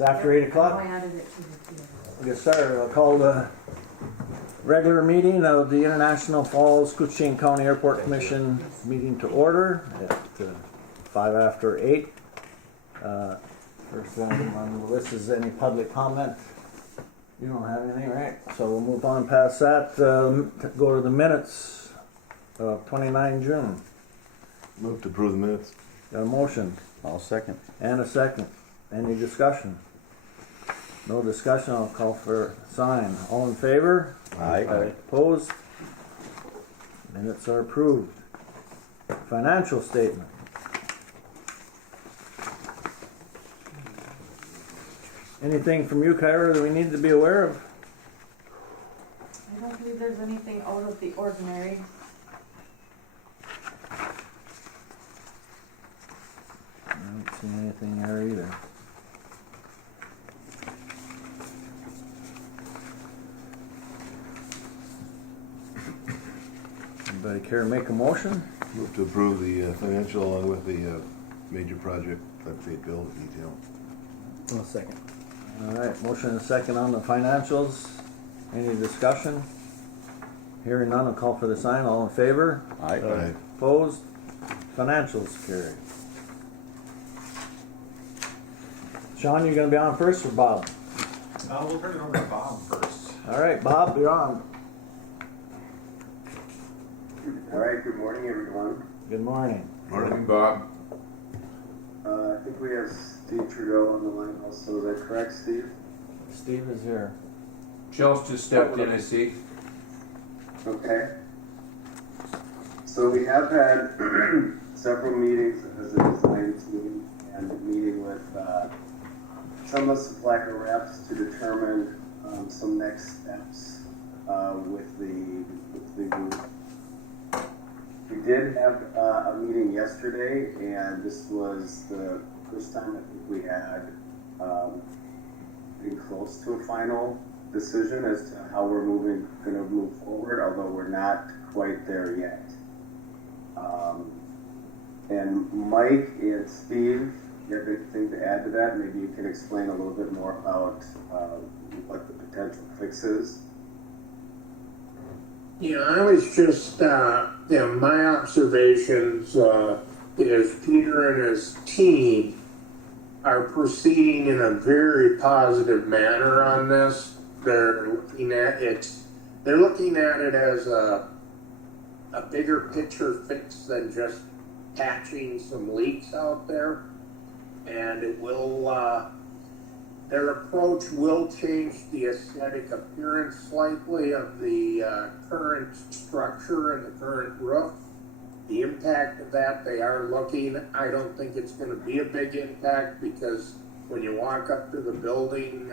It's after 8 o'clock. I added it to the We'll get started. I'll call the regular meeting of the International Falls Koochiching County Airport Commission meeting to order at 5 after 8. First item on the list is any public comment. You don't have anything, right? So we'll move on past that. Go to the minutes of 29 June. Move to approve the minutes. Got a motion I'll second. and a second. Any discussion? No discussion. I'll call for sign. All in favor? Aye. Opposed? Minutes are approved. Financial statement. Anything from you, Kyra, that we need to be aware of? I don't believe there's anything out of the ordinary. I don't see anything there either. Anybody care to make a motion? Move to approve the financial along with the major project update bill detail. I'll second. All right, motion and a second on the financials. Any discussion? Hearing none, I'll call for the sign. All in favor? Aye. Opposed? Financials carried. Sean, you gonna be on first or Bob? We'll turn it over to Bob first. All right, Bob, you're on. All right, good morning, everyone. Good morning. Morning. Bob. I think we have Steve Trudeau on the line also. Is that correct, Steve? Steve is here. Jill's just stepped in, I see. Okay. So we have had several meetings as a design team and a meeting with some of the Supplier reps to determine some next steps with the group. We did have a meeting yesterday, and this was the first time I think we had been close to a final decision as to how we're going to move forward, although we're not quite there yet. And Mike and Steve, you have anything to add to that? Maybe you can explain a little bit more about what the potential fix is. Yeah, I was just, my observations is Peter and his team are proceeding in a very positive manner on this. They're looking at it as a bigger picture fix than just patching some leaks out there. And it will, their approach will change the aesthetic appearance slightly of the current structure and the current roof. The impact of that, they are looking. I don't think it's going to be a big impact because when you walk up to the building,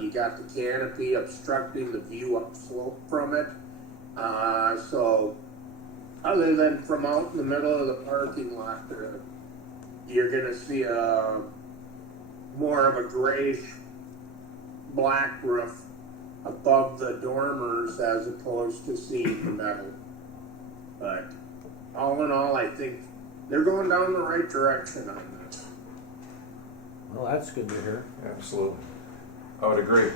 you got the canopy obstructing the view upslope from it. So other than from out in the middle of the parking lot, you're going to see more of a grayish black roof above the dormers as opposed to seeing the metal. But all in all, I think they're going down the right direction on this. Well, that's good to hear. Absolutely. I would agree.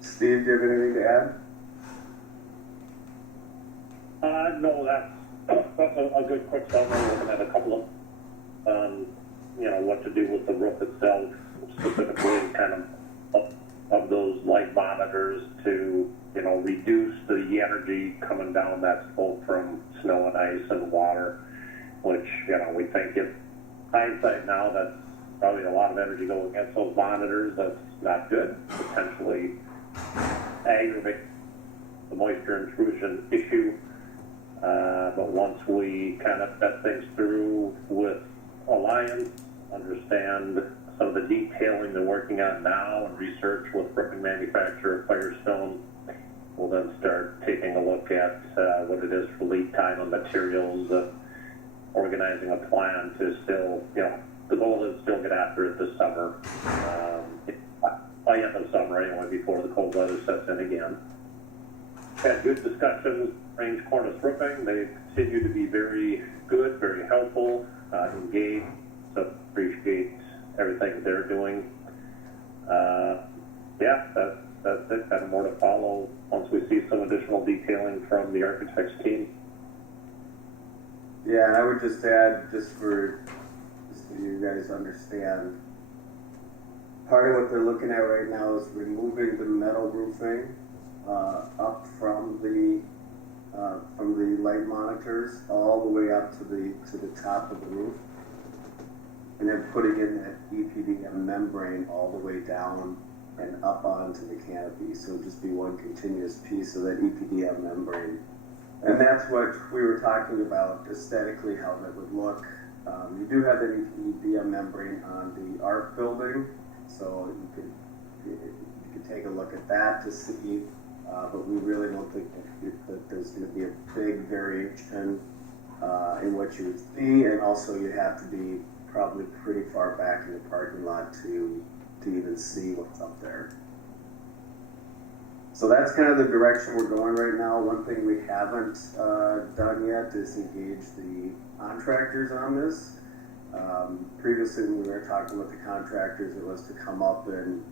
Steve, do you have anything to add? No, that's a good quick summary. We're looking at a couple of, what to do with the roof itself, specifically kind of those light monitors to, reduce the energy coming down that's both from snow and ice and water, which, we think in hindsight now that's probably a lot of energy going against those monitors. That's not good. Potentially aggravate the moisture intrusion issue. But once we kind of vet things through with Alliance, understand some of the detailing they're working on now and research with roofing manufacturer Firestone, we'll then start taking a look at what it is for lead time on materials, organizing a plan to still, the goal is still get after it this summer, by end of summer anyway, before the cold weather sets in again. Had good discussions, Range Cornice Roofing. They continue to be very good, very helpful, engaged, so appreciate everything they're doing. Yeah, that's it. Kind of more to follow once we see some additional detailing from the architects team. Yeah, and I would just add, just so you guys understand, part of what they're looking at right now is removing the metal roofing up from the light monitors all the way up to the top of the roof, and then putting in that EPDM membrane all the way down and up onto the canopy. So it'll just be one continuous piece of that EPDM membrane. And that's what we were talking about aesthetically, how that would look. You do have that EPDM membrane on the art building, so you could take a look at that to see. But we really don't think that there's going to be a big variation in what you would see, and also you have to be probably pretty far back in the parking lot to even see what's up there. So that's kind of the direction we're going right now. One thing we haven't done yet is engage the contractors on this. Previously, when we were talking with the contractors, it was to come up and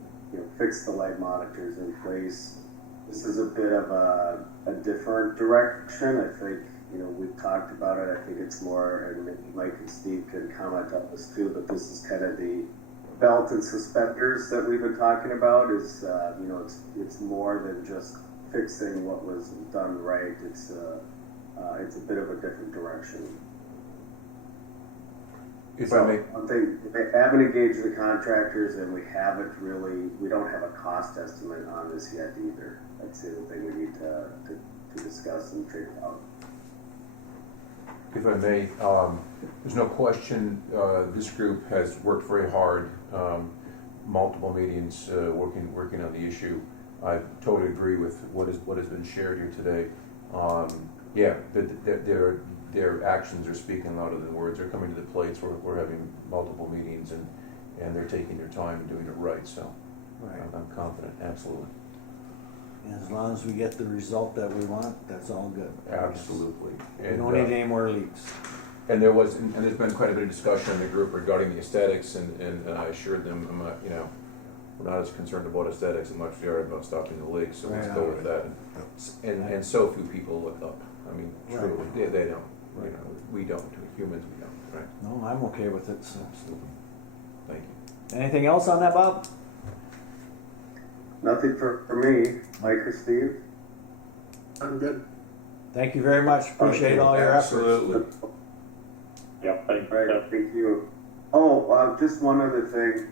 fix the light monitors in place. This is a bit of a different direction. I think we've talked about it. I think it's more, and maybe Mike and Steve can comment on this too. But this is kind of the belt and suspenders that we've been talking about. Is it's more than just fixing what was done right. It's a bit of a different direction. If I may, one thing, we haven't engaged the contractors, and we don't have a cost estimate on this yet either. That's the other thing we need to discuss and figure out. if I may, there's no question this group has worked very hard, multiple meetings, working on the issue. I totally agree with what has been shared here today. Yeah, their actions are speaking louder than words. They're coming to the plates. We're having multiple meetings, and they're taking their time and doing it right. So Right. I'm confident, absolutely. As long as we get the result that we want, that's all good. Absolutely. We don't need any more leaks. And there's been quite a bit of discussion in the group regarding the aesthetics, and I assured them, I'm not, we're not as concerned about aesthetics as much as we are about stopping the leaks, so let's Right, go with that. And so few people look up. I mean, truly, Right. they don't. Right. We don't. Humans, we don't. Right? No, I'm okay with it. So. Absolutely. Thank you. Anything else on that, Bob? Nothing for me, Mike or Steve. I'm good. Thank you very much. Appreciate all your efforts. Absolutely. Yep, thank Right, you. thank you. Oh, just one other thing.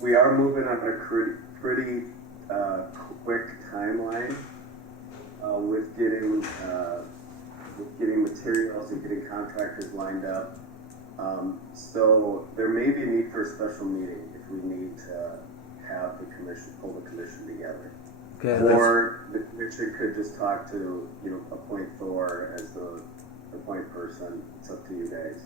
We are moving on a pretty quick timeline with getting materials and getting contractors lined up. So there may be a need for a special meeting if we need to have pull the commission together. Okay, Or the commission could just talk to, appoint Thor as the point person. It's up to you guys.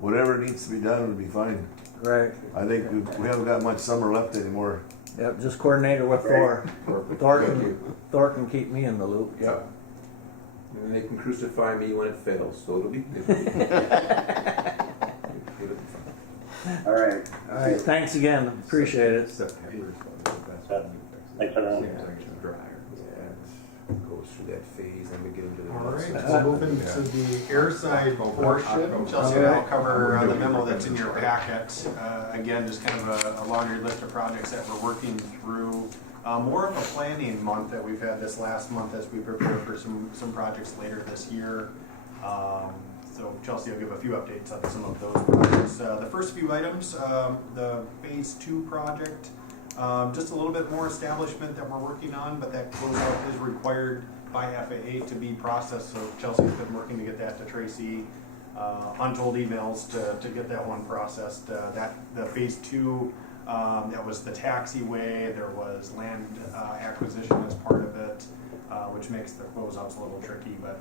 Whatever needs to be done would be fine. right. I think we haven't got much summer left anymore. Yep, just coordinate it with Thor. Perfect. Thor can keep me in the loop. Yep. And they can crucify me when it fails, so it'll be. It'll be fun. All right. All right, thanks again. Appreciate it. Thanks, everyone. Goes through that phase, and we get into the. All right, so moving to the airside portion, Chelsea and I'll cover the memo that's in your packet. Again, just kind of a laundry list of projects that we're working through. More of a planning month that we've had this last month as we prepare for some projects later this year. So Chelsea will give a few updates on some of those projects. The first few items, the phase 2 project. Just a little bit more establishment that we're working on, but that closeout is required by FAA to be processed. So Chelsea's been working to get that to Tracy. Untold emails to get that one processed. The phase 2, that was the taxiway. There was land acquisition as part of it, which makes the closeouts a little tricky. But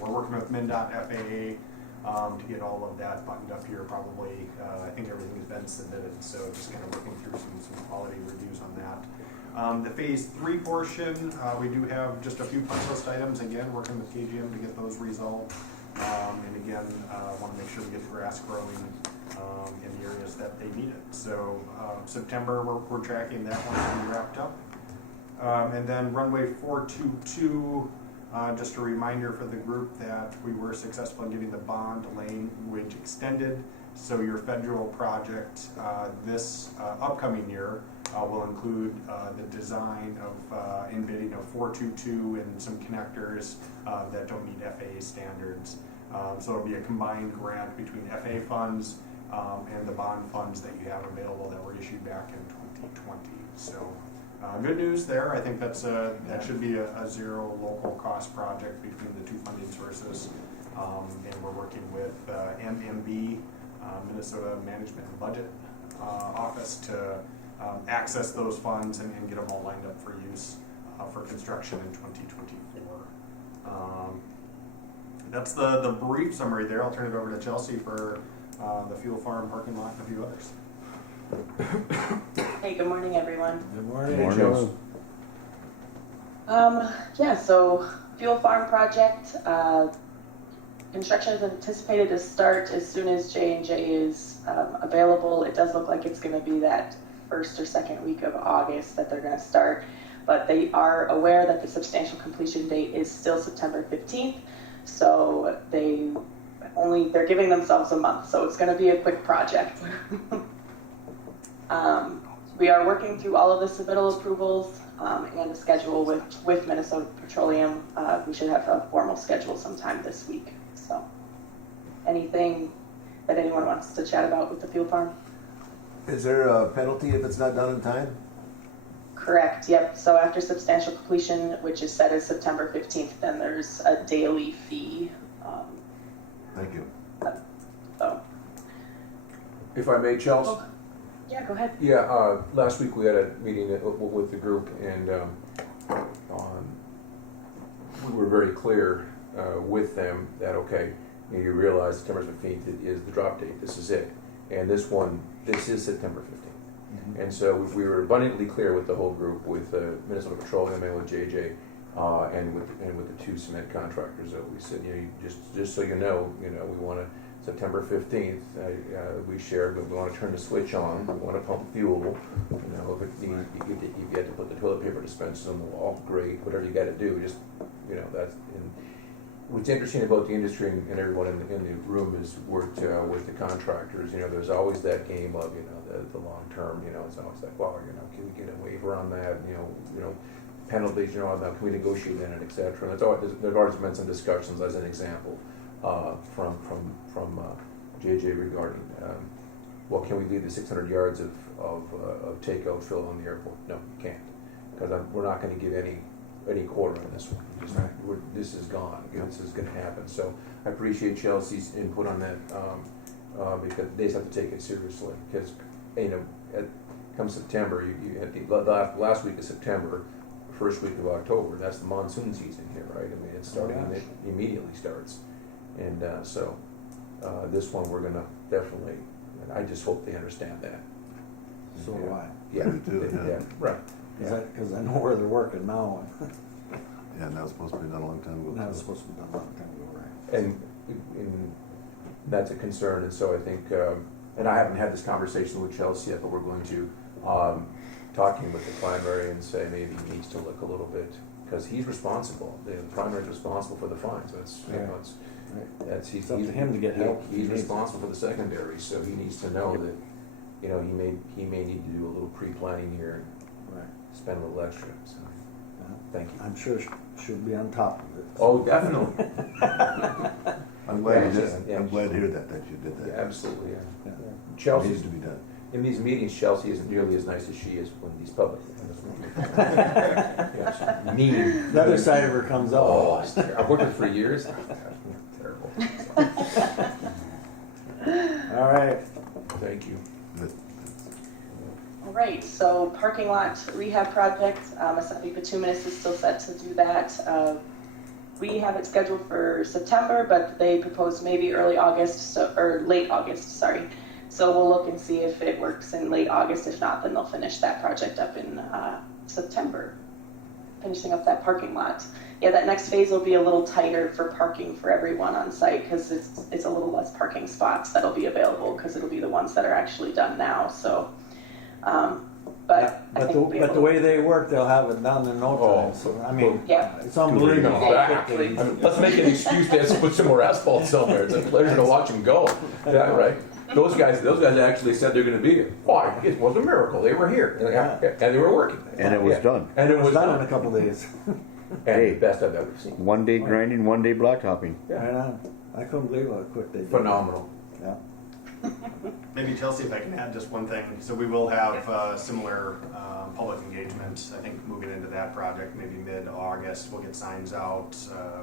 we're working with MnDOT FAA. To get all of that buttoned up here, probably, I think everything has been submitted, so just kind of looking through some quality reviews on that. The phase 3 portion, we do have just a few punch list items, again, working with KGM to get those resolved. And again, want to make sure we get the grass growing in the areas that they need it. So September, we're tracking that one to be wrapped up. And then runway 422, just a reminder for the group that we were successful in getting the bond language extended. So your federal project this upcoming year will include the design of and bidding of 422 and some connectors that don't meet FAA standards. So it'll be a combined grant between FAA funds and the bond funds that you have available that were issued back in 2020. So good news there. I think that should be a zero local cost project between the two funding sources. And we're working with MMB, Minnesota Management and Budget Office, to access those funds and get them all lined up for use for construction in 2024. That's the brief summary there. I'll turn it over to Chelsea for the fuel farm parking lot and a few others. Hey, good morning, everyone. Good morning. Hey, Chelsea. Yeah, so fuel farm project, construction is anticipated to start as soon as J&J is available. It does look like it's going to be that first or second week of August that they're going to start, but they are aware that the substantial completion date is still September 15th, so they're giving themselves a month, so it's going to be a quick project. We are working through all of the submittal approvals and the schedule with Minnesota Petroleum. We should have a formal schedule sometime this week. So, anything that anyone wants to chat about with the fuel farm? Is there a penalty if it's not done in time? Correct, yep. So after substantial completion, which is set as September 15th, then there's a daily fee. Thank you. So. If I may, Chelsea? Yeah, go ahead. Yeah, last week we had a meeting with the group, and we were very clear with them that, okay, you realize September 15th is the drop date. This is it. And this is September 15th. Mm-hmm. And so we were abundantly clear with the whole group, with Minnesota Petroleum and with JJ, and with the two cement contractors. So we said, just so you know, we want to. September 15th, we shared that we want to turn the switch on. We want to pump fuel. If it needs, you get to put the toilet paper dispensers on the wall. Great, whatever you got to do. Just that's. And what's interesting about the industry and everyone in the room is worked with the contractors. There's always that game of the long term. It's always like, well, can we get a waiver on that? Penalties. Can we negotiate in it, etc. There's always been some discussions, as an example. From JJ regarding, can we leave the 600 yards of takeout fill on the airport? No, you can't, because we're not going to give any quarter on this one. This is gone. This is going to happen. So I appreciate Chelsea's input on that, because they just have to take it seriously. Because come September, you had the last week of September, first week of October. That's the monsoon season here, right? I mean, it's starting. It immediately starts. And so this one we're going to definitely, and I just hope they understand that. So do I. Yeah, me too. Yeah, right. Because I know where they're working now. Yeah, and that was supposed to be done a long time ago. That was supposed to be done a long time ago, right? And that's a concern. And so I think, and I haven't had this conversation with Chelsea yet, but we're going to, talking with the primary and say maybe he needs to look a little bit, because he's responsible. The primary is responsible for the fines. So it's, It's up to him to get help. He's responsible for the secondary, so he needs to know that, he may need to do a little pre-planning here and spend a little extra. So, thank you. I'm sure she'll be on top of it. Oh, definitely. I'm glad to hear that you did that. Yeah, absolutely. Yeah. Chelsea needs to be done. In these meetings, Chelsea isn't nearly as nice as she is when he's public. Mean. The other side of her comes out. Oh, I've worked with her for years. Terrible. All right. Thank you. All right, so parking lot rehab project, Asafi Bituminous is still set to do that. We have it scheduled for September, but they proposed maybe early August, or late August, sorry. So we'll look and see if it works in late August. If not, then they'll finish that project up in September. finishing up that parking lot. Yeah, that next phase will be a little tighter for parking for everyone on site because it's a little less parking spots that'll be available because it'll be the ones that are actually done now. So, but I think we'll be But able the way they work, they'll have it done in no Oh, time. So, I mean, Yeah. it's unbelievable. Exactly. I mean, let's make an excuse to put some more asphalt somewhere. It's a pleasure to watch them go. Yeah, right. Those guys actually said they're going to be here. Why? It was a miracle. They were here and they were working. And it was done. And it It was was done in a done. couple days. And the best I've ever seen. 1 day grinding, 1 day blacktopping. Right on. I couldn't believe how quick they did. Phenomenal. Yeah. Maybe Chelsea, if I can add just one thing. So we will have similar public engagement, I think, moving into that project, maybe mid-August. We'll get signs out,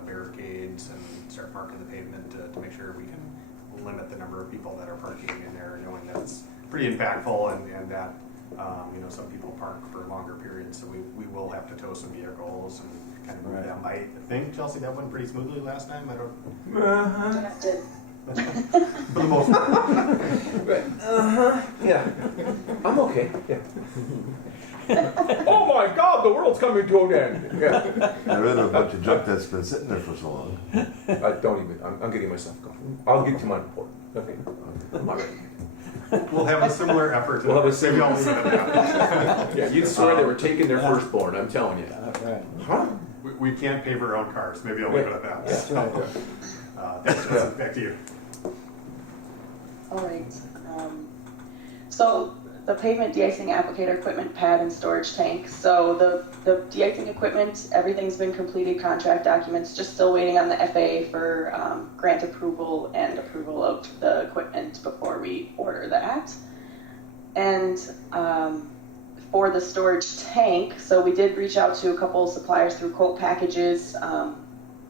barricades, and start marking the pavement to make sure we can limit the number of people that are parking in there, knowing that it's pretty impactful and that, some people park for longer periods. So we will have to tow some vehicles and kind of move them. I think, Chelsea, that went pretty smoothly last time. I don't... For the most part. Yeah. I'm okay. Yeah. Oh my God, the world's coming to an end. Yeah. I'd rather a bunch of junk that's been sitting there for so long. Don't even. I'm getting myself going. I'll get to my report. Okay. I'm not ready. We'll have a similar effort. We'll have a Maybe similar- I'll leave it at that. Yeah, you'd swear they were taking their firstborn. I'm telling you. Right. Huh? We can't pave our own cars. Maybe I'll leave it at that. That's right. Thanks, Chelsea. Back to you. All right. So the pavement de-icing applicator equipment pad and storage tank. So the de-icing equipment, everything's been completed, contract documents, just still waiting on the FAA for grant approval and approval of the equipment before we order that. And for the storage tank, so we did reach out to a couple of suppliers through quote packages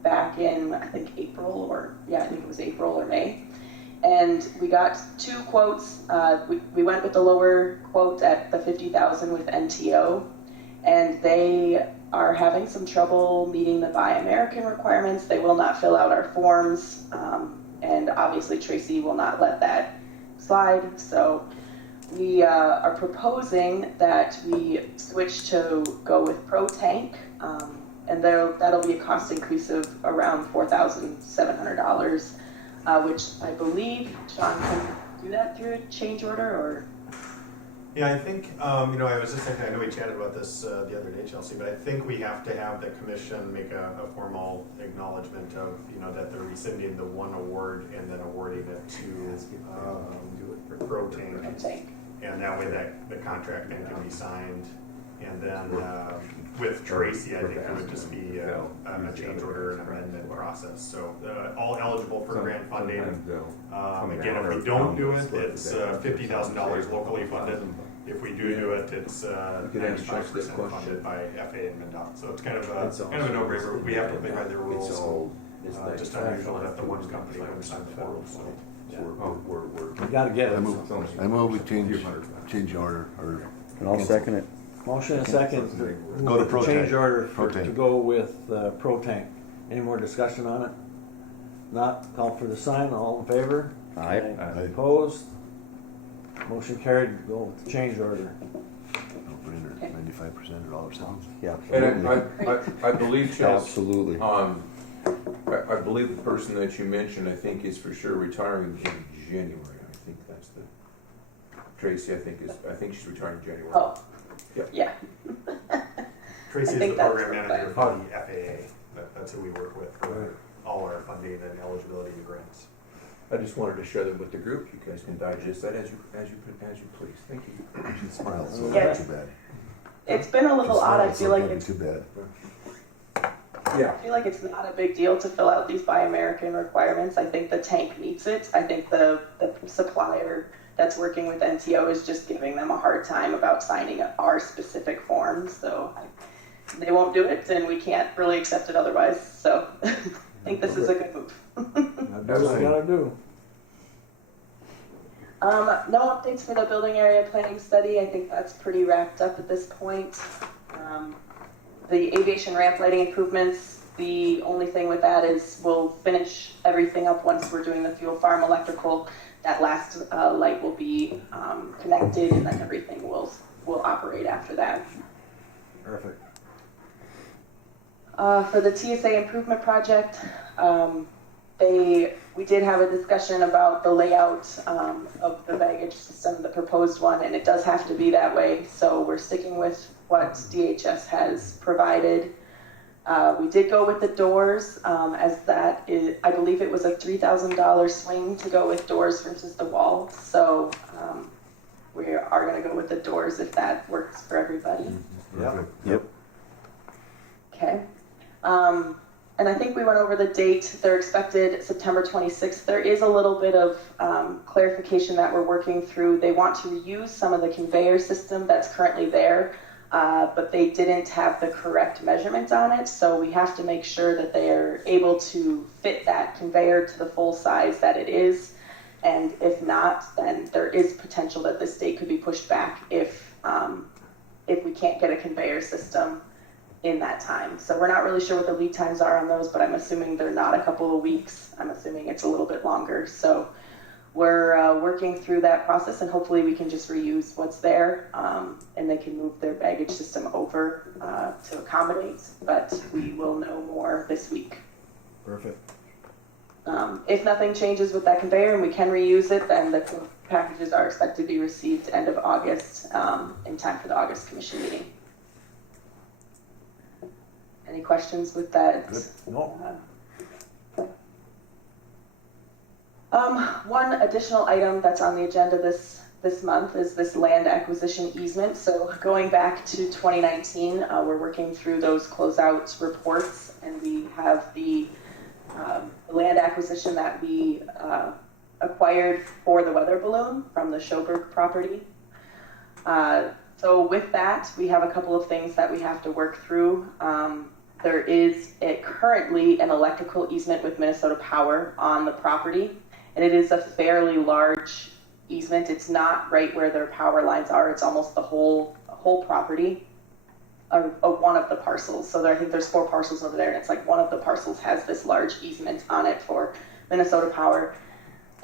back in, I think it was April or May. And we got 2 quotes. We went with the lower quote at the $50,000 with NTO, and they are having some trouble meeting the Buy American requirements. They will not fill out our forms, and obviously Tracy will not let that slide. So we are proposing that we switch to go with Pro Tank, and that'll be a cost increase of around $4,700. Which I believe Sean can do that through a change order, or? Yeah, I think, I was just thinking, I know we chatted about this the other day, Chelsea, but I think we have to have the commission make a formal acknowledgement of, that they're rescinding the one award and then awarding it to Pro Tank. And that way the contract then can be signed. And then with Tracy, I think it would just be a change order and amendment process. So all eligible for grant funding. Again, if we don't do it, it's $50,000 locally funded. If we do it, it's 95% funded by FAA and MnDOT. So it's kind of a no-brainer. We have to play by their rules. Just unusual that the one company would sign the form. So. You gotta get it. I move we change order, or And I'll second it. Motion and second. Go to Pro Change Tank. order Pro Tank. to go with Pro Tank. Any more discussion on it? Not, call for the sign. All in favor? Aye. Opposed? Motion carried. Go with the change order. no brainer, 95% or all or something. Yeah. And absolutely. I believe, Chelsea, Absolutely. I believe the person that you mentioned, I think, is for sure retiring in January. I think that's the Tracy. I think she's retiring in January. Oh, Yep. yeah. Tracy I is think the that's program manager the for the FAA. That's who we work with for all our funding and eligibility to grants. I just wanted to share that with the group. You guys can digest that as you please. Thank you. She smiled, so Yeah. not too bad. It's been a little She odd. I smiled, feel so like not it's too bad. Yeah. I feel like it's not a big deal to fill out these Buy American requirements. I think the tank meets it. I think the supplier that's working with NTO is just giving them a hard time about signing our specific forms. So they won't do it, and we can't really accept it otherwise. So I think this is a good move. That's what you gotta do. No updates for the building area planning study. I think that's pretty wrapped up at this point. The aviation ramp lighting improvements, the only thing with that is we'll finish everything up once we're doing the fuel farm electrical. That last light will be connected, and then everything will operate after that. Perfect. For the TSA improvement project, we did have a discussion about the layout of the baggage system, the proposed one, and it does have to be that way. So we're sticking with what DHS has provided. We did go with the doors, as that is, I believe it was a $3,000 swing to go with doors versus the wall. So we are going to go with the doors if that works for everybody. Yep. Yep. Okay. And I think we went over the date. They're expected September 26th. There is a little bit of clarification that we're working through. They want to reuse some of the conveyor system that's currently there, but they didn't have the correct measurements on it. So we have to make sure that they are able to fit that conveyor to the full size that it is. And if not, then there is potential that this date could be pushed back if we can't get a conveyor system in that time. So we're not really sure what the lead times are on those, but I'm assuming they're not a couple of weeks. I'm assuming it's a little bit longer. So we're working through that process, and hopefully we can just reuse what's there, and they can move their baggage system over to accommodate, but we will know more this week. Perfect. If nothing changes with that conveyor and we can reuse it, then the packages are expected to be received end of August, in time for the August commission meeting. Any questions with that? Good. No. One additional item that's on the agenda this month is this land acquisition easement. So going back to 2019, we're working through those closeout reports, and we have the land acquisition that we acquired for the weather balloon from the Schoberg property. So with that, we have a couple of things that we have to work through. There is currently an electrical easement with Minnesota Power on the property, and it is a fairly large easement. It's not right where their power lines are. It's almost the whole property of one of the parcels. So I think there's 4 parcels over there, and it's like one of the parcels has this large easement on it for Minnesota Power.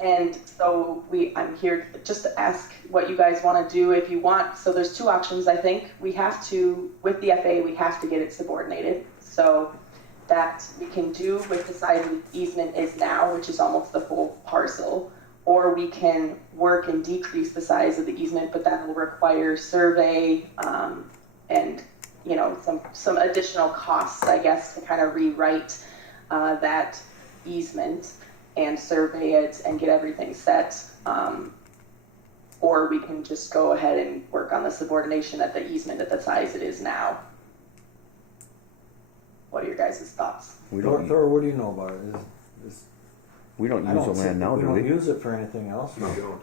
And so I'm here just to ask what you guys want to do if you want. So there's 2 options, I think. We have to, with the FAA, we have to get it subordinated. So that we can do with the size the easement is now, which is almost the full parcel, or we can work and decrease the size of the easement, but that will require survey and some additional costs, I guess, to kind of rewrite that easement and survey it and get everything set. Or we can just go ahead and work on the subordination at the easement at the size it is now. What are your guys' thoughts? Thor, what do you know about it? We don't I use don't the see- land now, we do don't we? use it for anything else. No, you don't.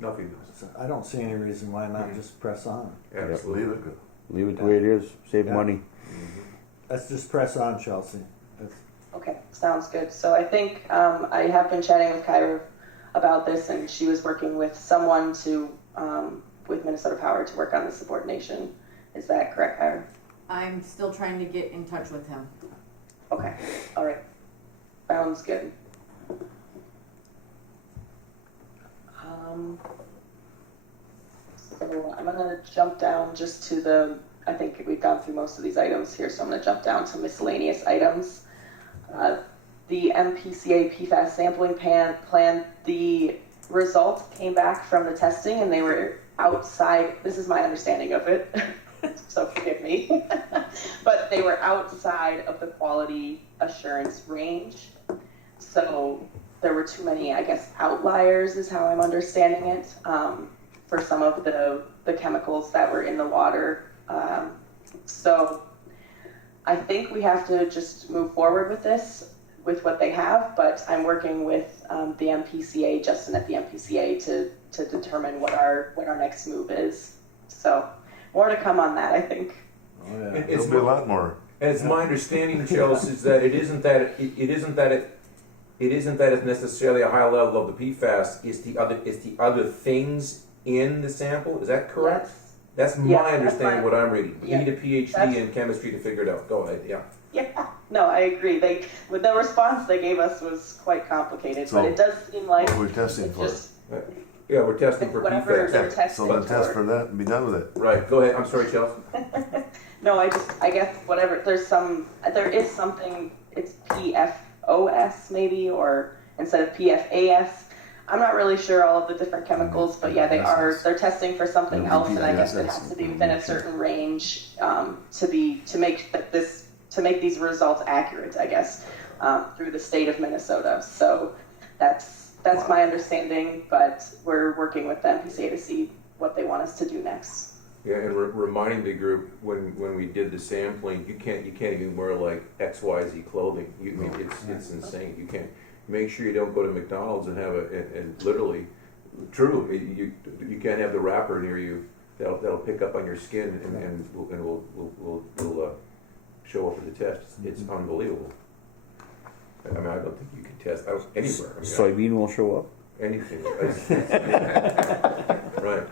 Nothing does. So I don't see any reason why not just press on. Absolutely. Leave it. Leave it the way it is, save Yeah. money. Let's just press on, Chelsea. Okay, sounds good. So I think I have been chatting with Kyra about this, and she was working with someone with Minnesota Power to work on the subordination. Is that correct, Kyra? I'm still trying to get in touch with him. Okay, all right. Sounds good. So I'm gonna jump down just to I think we've gone through most of these items here, so I'm gonna jump down to miscellaneous items. The MPCA PFAS sampling plan, the results came back from the testing and they were outside, this is my understanding of it, so forgive me, but they were outside of the quality assurance range. So there were too many, I guess, outliers is how I'm understanding it, for some of the chemicals that were in the water. So I think we have to just move forward with this, with what they have, but I'm working with the MPCA, Justin at the MPCA, to determine what our next move is. So more to come on that, I think. Oh, yeah. There'll be a lot more. And it's my understanding, Chelsea, is that it isn't that it's necessarily a high level of the PFAS. It's the other things in the sample. Is that correct? Yes. That's my Yeah, understanding of what I'm reading. You Yeah. need a PhD in chemistry to figure it out. Go ahead. Yeah. Yeah, no, I agree. With the response they gave us was quite complicated, So, but it does seem like What we're testing for. just Yeah, we're testing for whatever PFAS. they're Yeah, testing so then test for. for that and be done with it. Right. Go ahead. I'm sorry, Chelsea. No, I guess whatever, there is something, it's PFOS maybe, or instead of PFAS. I'm not really sure all of the different chemicals, but yeah, they're testing for something else, and I guess it has to be within a certain range, to make these results accurate, I guess, through the state of Minnesota. So that's my understanding, but we're working with the MPCA to see what they want us to do next. Yeah, and reminding the group when we did the sampling, you can't even wear like XYZ clothing. It's insane. You can't. Make sure you don't go to McDonald's and have and literally, truly, you can't have the wrapper near you. That'll pick up on your skin and will show up for the test. It's unbelievable. I mean, I don't think you can test anywhere. I mean, Soybean will show up. anything. Right.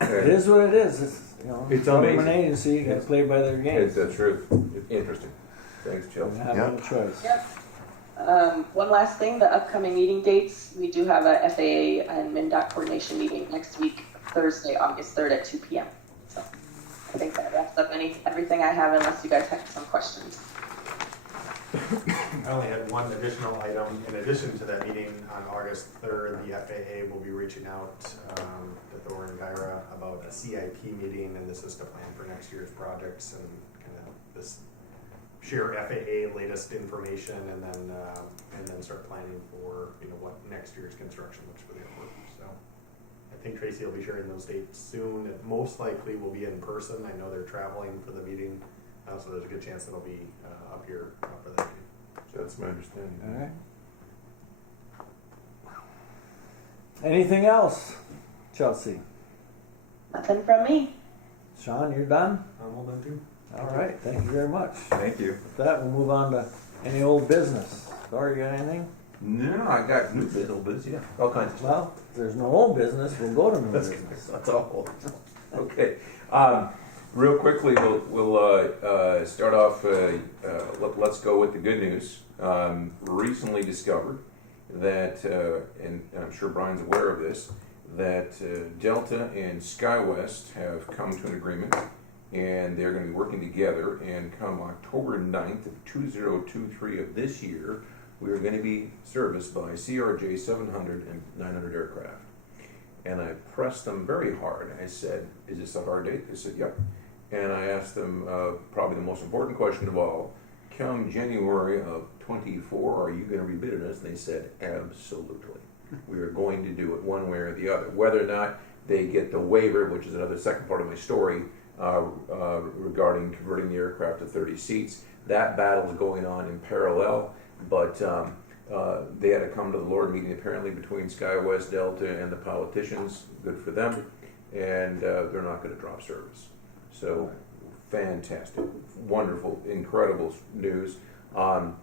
It is what it is. It's government amazing. agency, you gotta play by their games. It's the truth. It's interesting. Thanks, You Chelsea. have no choice. Yep. One last thing, the upcoming meeting dates. We do have a FAA and MnDOT coordination meeting next week, Thursday, August 3rd at 2 p.m. So I think that wraps up everything I have, unless you guys have some questions. I only had one additional item. In addition to that meeting on August 3rd, the FAA will be reaching out to Thor and Gyra about a CIP meeting, and this is to plan for next year's projects and kind of this share FAA latest information, and then start planning for what next year's construction looks for the airport. So I think Tracy will be sharing those dates soon. It most likely will be in person. I know they're traveling for the meeting, so there's a good chance it'll be up here for that meeting. So that's my understanding. All right. Anything else, Chelsea? Nothing from me. Sean, you're done? I'm all done too. All right, thank you very much. Thank you. With that, we'll move on to any old business. Dory, you got anything? No, I got new biz, old biz, yeah. All kinds of stuff. Well, if there's no old business, we'll go to new business. That's all. Okay. Real quickly, we'll start off. Let's go with the good news. Recently discovered that, and I'm sure Brian's aware of this, that Delta and SkyWest have come to an agreement, and they're going to be working together. And come October 9th of 2023 of this year, we are going to be serviced by CRJ 700 and 900 aircraft. And I pressed them very hard. I said, "Is this a hard date?" They said, "Yep." And I asked them probably the most important question of all: come January of 24, are you going to rebid us? And they said, "Absolutely. We are going to do it one way or the other." Whether or not they get the waiver, which is another second part of my story, regarding converting the aircraft to 30 seats, that battle is going on in parallel. But they had to come to the Lord meeting apparently between SkyWest, Delta, and the politicians. Good for them. And they're not going to drop service. So fantastic, wonderful, incredible news. On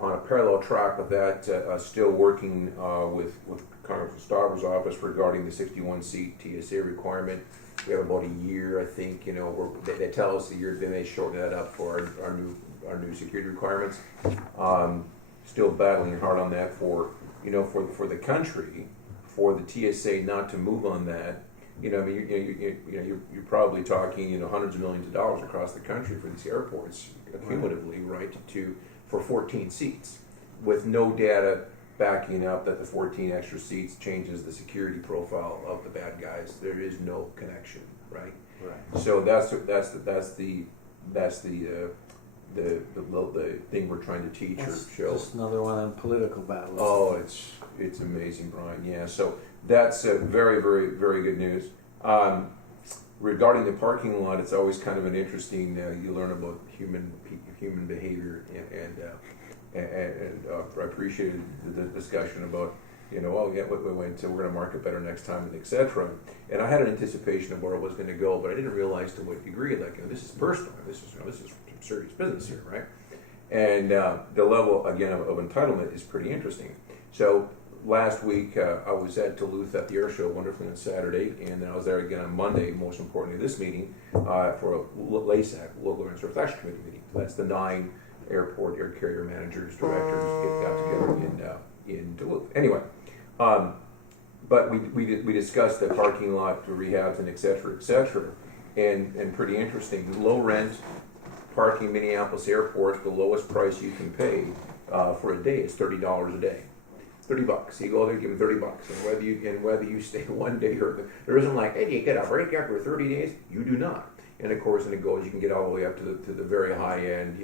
a parallel track with that, still working with Congressman Stauber's office regarding the 61-seat TSA requirement. We have about a year, I think. They tell us a year, then they shorten that up for our new security requirements. Still battling hard on that for the country, for the TSA not to move on that. You're probably talking, hundreds of millions of dollars across the country for these airports, cumulatively, right, for 14 seats, with no data backing up that the 14 extra seats changes the security profile of the bad guys. There is no connection, right? Right. So that's the thing we're trying to teach or show. Just another one of the political battles. Oh, it's amazing, Brian. Yeah, so that's very, very, very good news. Regarding the parking lot, it's always kind of an interesting. You learn about human behavior, and I appreciated the discussion about we went, so we're going to market better next time, and etc. And I had an anticipation of where it was going to go, but I didn't realize to what degree. Like, this is personal. This is serious business here, right? And the level again of entitlement is pretty interesting. So last week I was at Duluth at the air show, wonderfully, on Saturday, and then I was there again on Monday. Most importantly, this meeting for a LASAC, Local Air Service Action Committee meeting. That's the 9 airport air carrier managers, directors got together in Duluth. Anyway, but we discussed the parking lot, the rehabs, and et cetera, and pretty interesting. Low rent parking Minneapolis Airport, the lowest price you can pay for a day is $30 a day. $30. You go there, give them $30, and whether you stay one day or there isn't like, hey, you get a break after 30 days. You do not. And of course, and it goes. You can get all the way up to the very high end,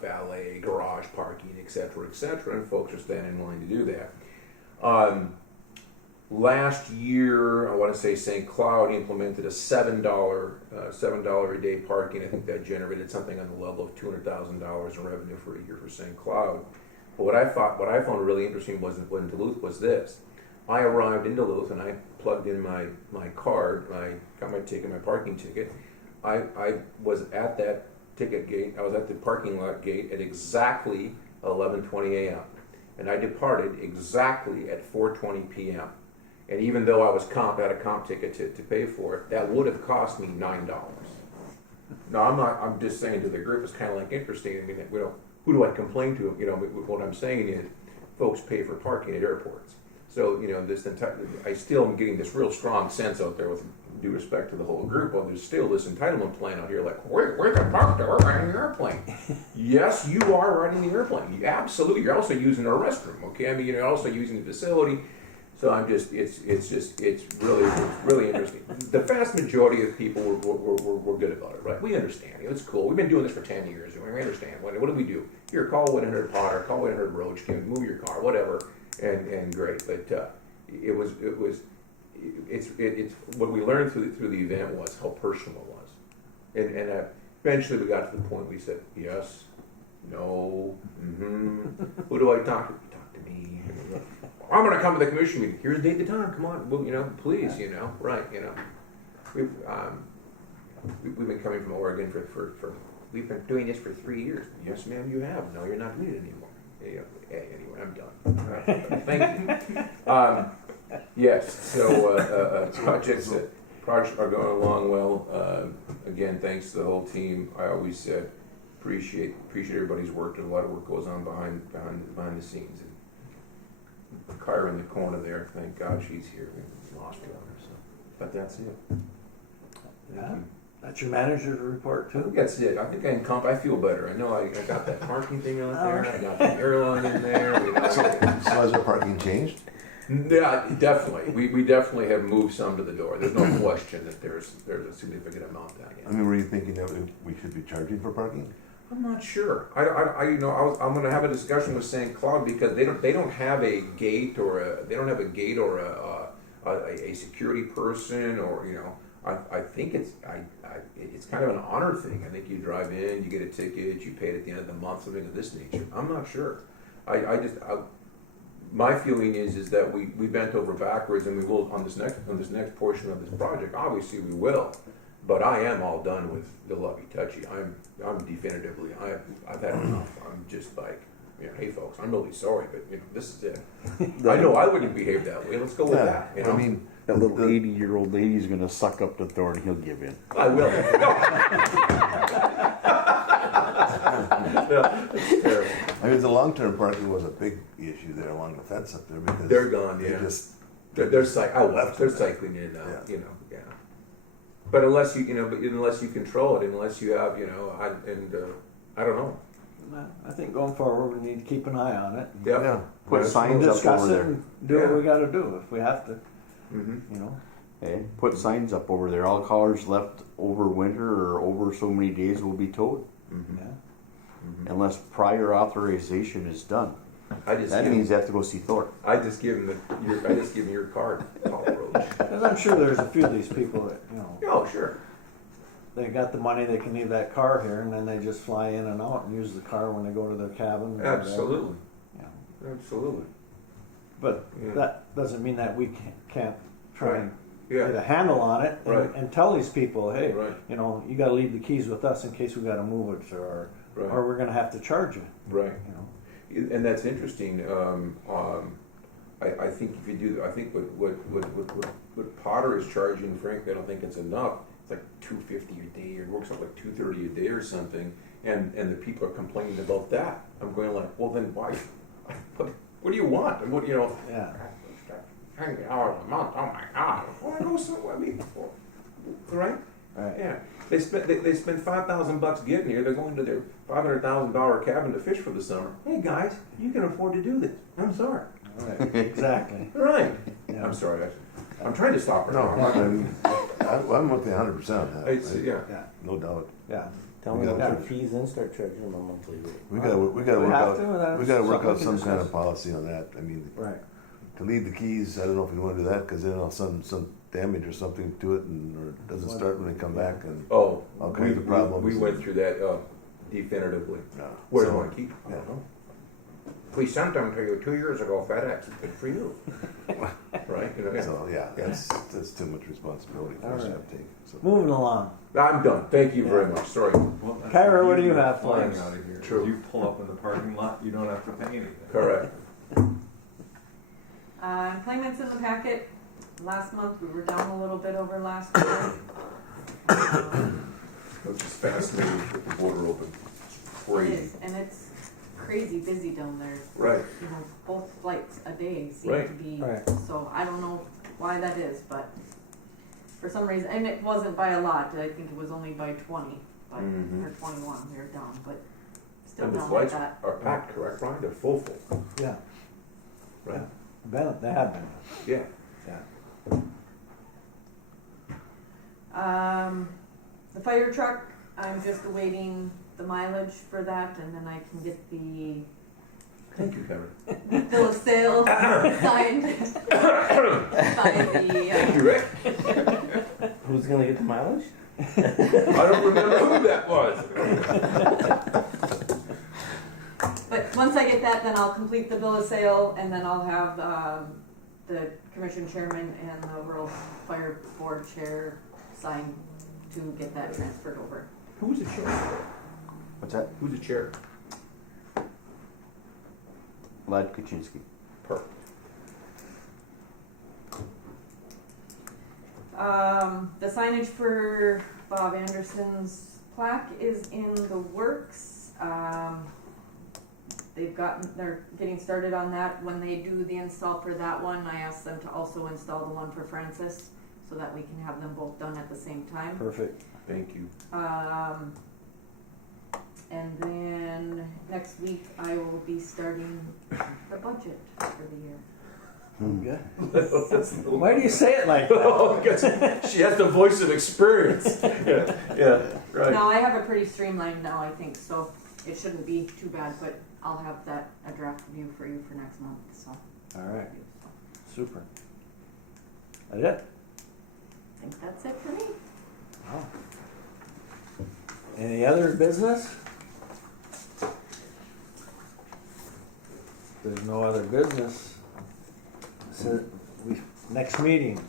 valet, garage parking, et cetera, and folks are standing in line to do that. Last year, I want to say St. Cloud implemented a $7 a day parking. I think that generated something on the level of $200,000 in revenue for a year for St. Cloud. But what I found really interesting was in Duluth was this. I arrived in Duluth and I plugged in my card. I got my ticket, my parking ticket. I was at that ticket gate. I was at the parking lot gate at exactly 11:20 a.m. and I departed exactly at 4:20 p.m. And even though I had a comp ticket to pay for it, that would have cost me $9. Now I'm just saying to the group, it's kind of like interesting. I mean, who do I complain to? What I'm saying is, folks pay for parking at airports. So I still am getting this real strong sense out there, with due respect to the whole group. Well, there's still this entitlement plan out here, like we're the park there, we're riding the airplane. Yes, you are riding the airplane. Absolutely, you're also using our restroom. Okay, I mean you're also using the facility. So it's really interesting. The vast majority of people were good about it, right? We understand. It's cool. We've been doing this for 10 years. We understand. What do we do? Here, call 1-800 Potter, call 1-800 Roach, move your car, whatever, and great. But it's what we learned through the event was how personal it was, and eventually we got to the point we said yes, no, who do I talk to? Talk to me. I'm going to come to the commission meeting. Here's a date and time. Come on, well, please, right, We've been coming from Oregon for we've been doing this for 3 years. Yes, ma'am, you have. No, you're not doing it anymore. Anyway, I'm done. Thank you. Yes. So projects are going along well. Again, thanks to the whole team. I always said appreciate everybody's work. And a lot of work goes on behind the scenes. Kyra in the corner there, thank God she's here. We lost her, so. But that's it. Yeah. That's your manager's report I too? think that's it. I think I feel better. I know I got that parking thing out there. I got the airline in there. So has our parking changed? Yeah, definitely. We definitely have moved some to the door. There's no question that there's a significant amount down here. I mean, were you thinking that we should be charging for parking? I'm not sure. I'm going to have a discussion with St. Cloud because they don't have a gate or a security person or I think it's kind of an honor thing. I think you drive in, you get a ticket, you pay it at the end of the month, something of this nature. I'm not sure. My feeling is that we bent over backwards, and we will on this next portion of this project. Obviously, we will. But I am all done with the lovey-touchy. I'm definitively, I've had enough. I'm just like, hey folks, I'm really sorry, but this is it. I know I wouldn't behave that way. Let's go with that. I mean, that little 80-year-old lady's gonna suck up the thorn. He'll give in. I will. It's terrible. I mean, the long-term parking was a big issue there along the fence up there because They're gone. Yeah. They're cycling in and out. Yeah. Yeah. But unless you control it, unless you have I don't know. I think going forward we need to keep an eye on it. Yeah. Put signs up Discuss over it there. and do what we got to do if we have to. Mm-hmm. Hey, put signs up over there. All cars left over winter or over so many days will be towed, Mm-hmm. Yeah. Mm-hmm. unless prior authorization is done. That means they have to go see Thor. I just give him your card, Paul Roach. Because I'm sure there's a few of these people that Oh, sure. they got the money, they can leave that car here, and then they just fly in and out and use the car when they go to their cabin. or Absolutely. whatever. Yeah. Absolutely. But Yeah. that doesn't mean that we can't try and Yeah. get a handle on it Right. and tell these people, hey, Right. you got to leave the keys with us in case we got to move it, or Right. we're going to have to charge you. Right. And that's interesting. I think if you do, I think what Potter is charging, frankly, I don't think it's enough. It's like $250 a day, or it works out like $230 a day or something. And the people are complaining about that. I'm going like, well, then why? What do you want? And what Yeah. $100 a month. Oh my God! Well, I know so. I mean, right? Right. Yeah, they spend $5,000 getting here. They're going to their $500,000 cabin to fish for the summer. Hey guys, you can afford to do this. I'm sorry. Right. Exactly. Right. Yeah. I'm sorry. I'm trying to stop her. No, I'm with you 100% on that. It's, yeah. Yeah. No doubt. Yeah. Tell We them got- what your fees and start charging them a monthly rate. We gotta work have to, out. that's We gotta work something out we some can kind discuss. of policy on that. I mean, Right. to leave the keys, I don't know if we want to do that because then some damage or something to it, and or it doesn't start when they come back, and Oh, all kinds of problems. We went through that definitively. Yeah. Where do So- you want to keep? I don't know. We sent them to you 2 years ago, FedEx. Good for you. Right? You know, yeah. So yeah, that's too much responsibility for us to Alright. take. So. Moving along. I'm done. Thank you very much. Sorry. Well, that's Kyra, the what do you beauty of have for flying us? out of here. True. You pull up in the parking lot, you don't have to pay anything. Correct. Employments in the packet. Last month, we were down a little bit over last year. Which is fascinating with the border open. It's It crazy. is, and it's crazy busy down there. Right. You know, both flights a day seem Right. to be, Right. so I don't know why that is, but for some reason, and it wasn't by a lot, I think it was only by 20, but, Mhm. or 21, we were down, but still And the down like flights that. are packed, correct, Ryan? They're full. Yeah. Right? They have been. Yeah. Yeah. The fire truck, I'm just awaiting the mileage for that, and then I can get the Thank you, Kevin. bill of sale signed by the, Thank you, Rick. Who's gonna get the mileage? I don't remember who that was. but once I get that, then I'll complete the bill of sale, and then I'll have the commission chairman and the rural fire board chair sign to get that transferred over. Who's the chair? What's that? Who's the chair? Lad Koochiching. Perfect. The signage for Bob Anderson's plaque is in the works. They're getting started on that. When they do the install for that one, I asked them to also install the one for Francis, so that we can have them both done at the same time. Perfect. Thank you. And then next week I will be starting the budget for the year. Good. Why do you say it like that? Oh, because she has the voice of experience. Yeah, right. Now I have it pretty streamlined now, I think, so it shouldn't be too bad, but I'll have that, a draft review for you for next month, so. All right. Super. That it? I think that's it for me. Wow. Any other business? There's no other business. So next meeting.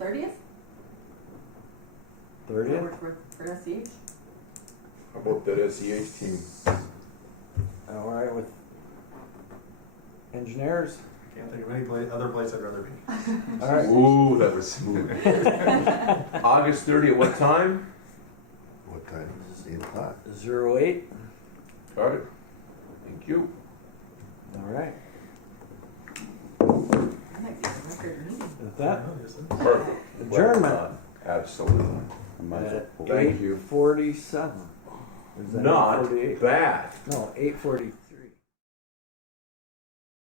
'30th? 30th? For SEH? How about that SEH team? All right, with engineers. Can't think of any other place I'd rather be. All right. Ooh, that was smooth. August 30th, what time? What time? 8 o'clock. 08. Got it. Thank you. All right. That might be a record meeting. With that, Perfect. adjournment Absolutely. at Thank you. 8:47. Is that Not 8:48? bad. No, 8:40.